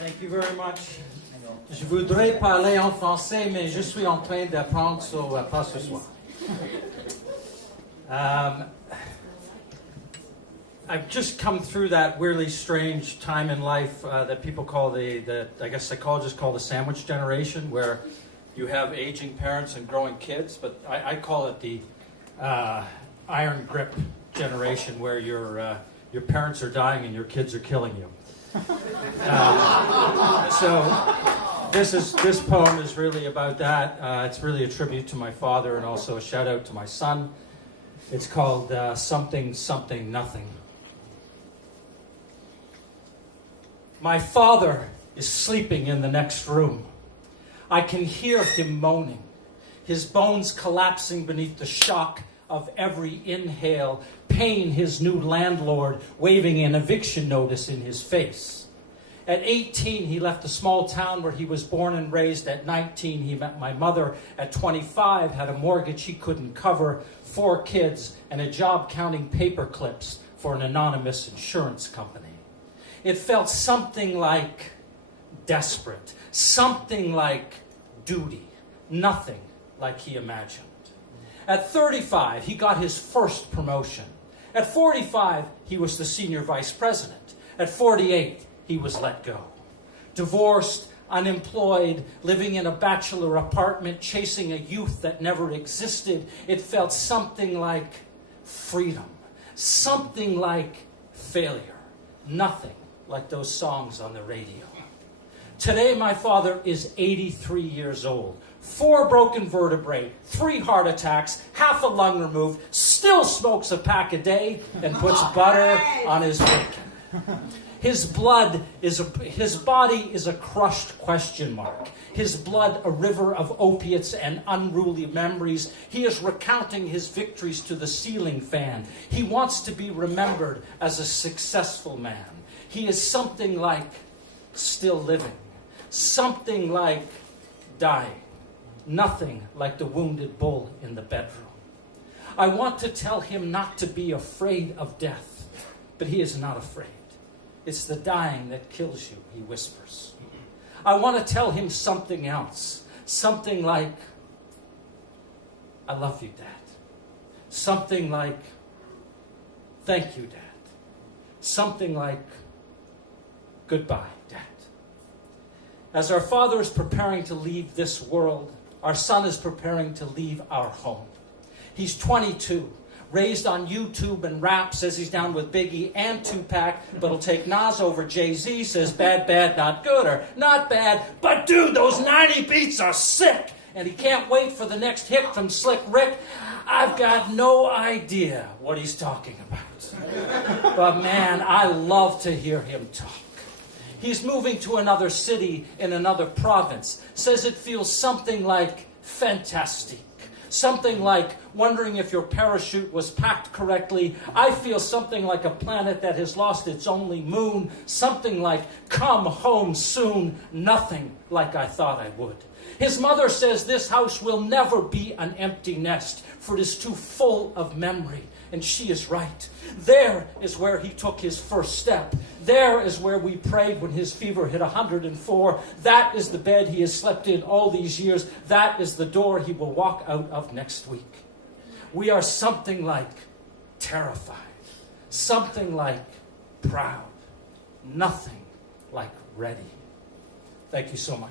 Thank you very much. Je voudrais parler en français, mais je suis en train d'apprendre, so pas ce soir. I've just come through that weirdly strange time in life that people call I guess psychologists call the sandwich generation, where you have aging parents and growing kids, but I call it the iron grip generation, where your parents are dying and your kids are killing you. So this poem is really about that. It's really a tribute to my father and also a shout out to my son. It's called Something, Something, Nothing. My father is sleeping in the next room. I can hear him moaning, his bones collapsing beneath the shock of every inhale, pain his new landlord waving an eviction notice in his face. At 18, he left the small town where he was born and raised. At 19, he met my mother. At 25, had a mortgage he couldn't cover, 4 kids, and a job counting paper clips for an anonymous insurance company. It felt something like desperate, something like duty, nothing like he imagined. At 35, he got his first promotion. At 45, he was the senior vice president. At 48, he was let go. Divorced, unemployed, living in a bachelor apartment, chasing a youth that never existed. It felt something like freedom, something like failure, nothing like those songs on the radio. Today, my father is 83 years old. 4 broken vertebrae, 3 heart attacks, half a lung removed, still smokes a pack a day, and puts butter on his bacon. His body is a crushed question mark. His blood a river of opiates and unruly memories. He is recounting his victories to the ceiling fan. He wants to be remembered as a successful man. He is something like still living, something like dying, nothing like the wounded bull in the bedroom. I want to tell him not to be afraid of death, but he is not afraid. It's the dying that kills you, he whispers. I want to tell him something else, something like, I love you, Dad. Something like, thank you, Dad. Something like, goodbye, Dad. As our father is preparing to leave this world, our son is preparing to leave our home. He's 22, raised on YouTube and rap, says he's down with Biggie and Tupac, but he'll take Nas over Jay-Z, says bad, bad, not good, or not bad, but dude, those 90 beats are sick, and he can't wait for the next hit from Slick Rick. I've got no idea what he's talking about. But man, I love to hear him talk. He's moving to another city in another province. Says it feels something like fantastic. Something like wondering if your parachute was packed correctly. I feel something like a planet that has lost its only moon. Something like come home soon. Nothing like I thought I would. His mother says this house will never be an empty nest, for it is too full of memory. And she is right. There is where he took his first step. There is where we prayed when his fever hit 104. That is the bed he has slept in all these years. That is the door he will walk out of next week. We are something like terrified. Something like proud. Nothing like ready. Thank you so much.